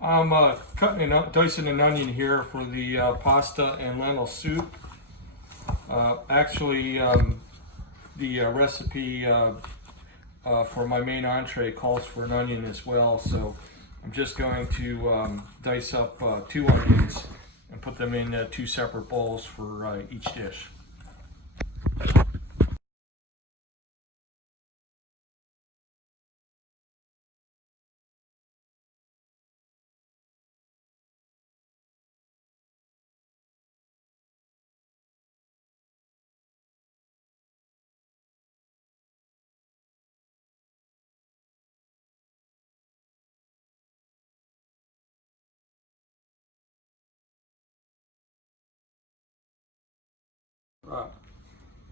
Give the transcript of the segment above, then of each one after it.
I'm dicing an onion here for the pasta and lentil soup. The recipe for my main entree calls for an onion as well, so I'm just going to dice up 2 onions and put them in 2 separate bowls for each dish.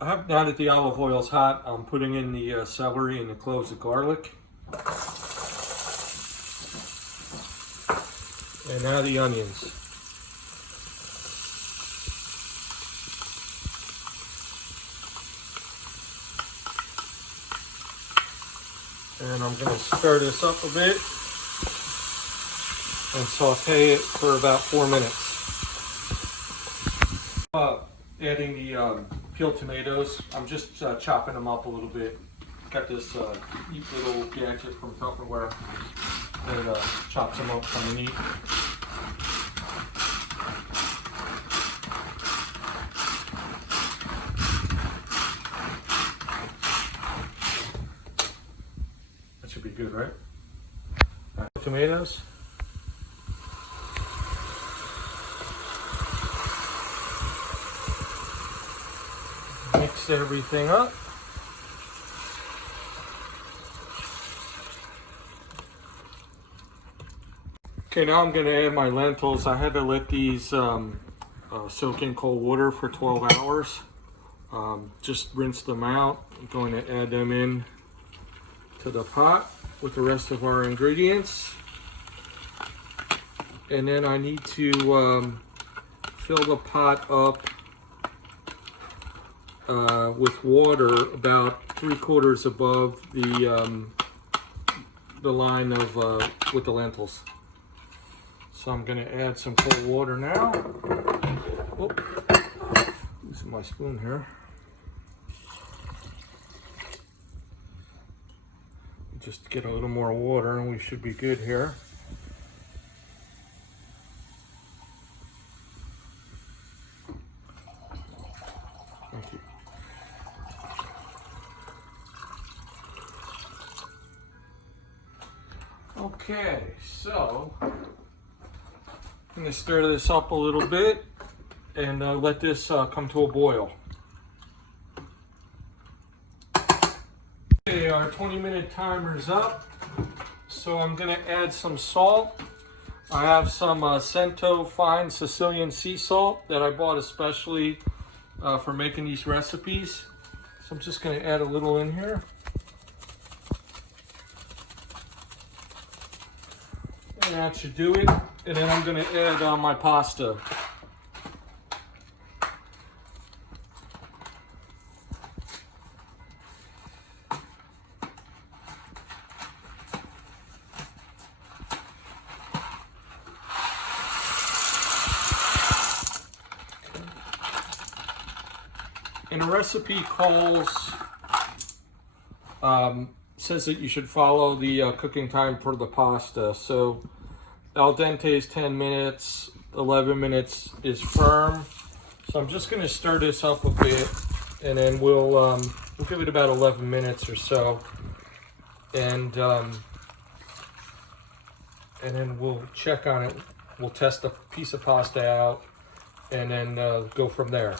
Now that the olive oil is hot, I'm putting in the celery and the cloves of garlic. And now the onions. And I'm going to stir this up a bit and saute it for about 4 minutes. Adding the peeled tomatoes. I'm just chopping them up a little bit. Got this neat little gadget from Tupperware that chops them up kind of neat. That should be good, right? All right, tomatoes. Mix everything up. Okay, now I'm going to add my lentils. I had to let these soak in cold water for 12 hours. Just rinse them out. I'm going to add them in to the pot with the rest of our ingredients. And then I need to fill the pot up with water about 3/4 above the line of with the lentils. So I'm going to add some cold water now. Oh, using my spoon here. Just get a little more water and we should be good here. Thank you. Okay, so I'm going to stir this up a little bit and let this come to a boil. Okay, our 20-minute timer's up, so I'm going to add some salt. I have some Cento fine Sicilian sea salt that I bought especially for making these recipes. So I'm just going to add a little in here. And that should do it. And then I'm going to add my pasta. And the recipe calls, says that you should follow the cooking time for the pasta. So al dente is 10 minutes, 11 minutes is firm. So I'm just going to stir this up a bit, and then we'll give it about 11 minutes or so, and then we'll check on it. We'll test the piece of pasta out, and then go from there.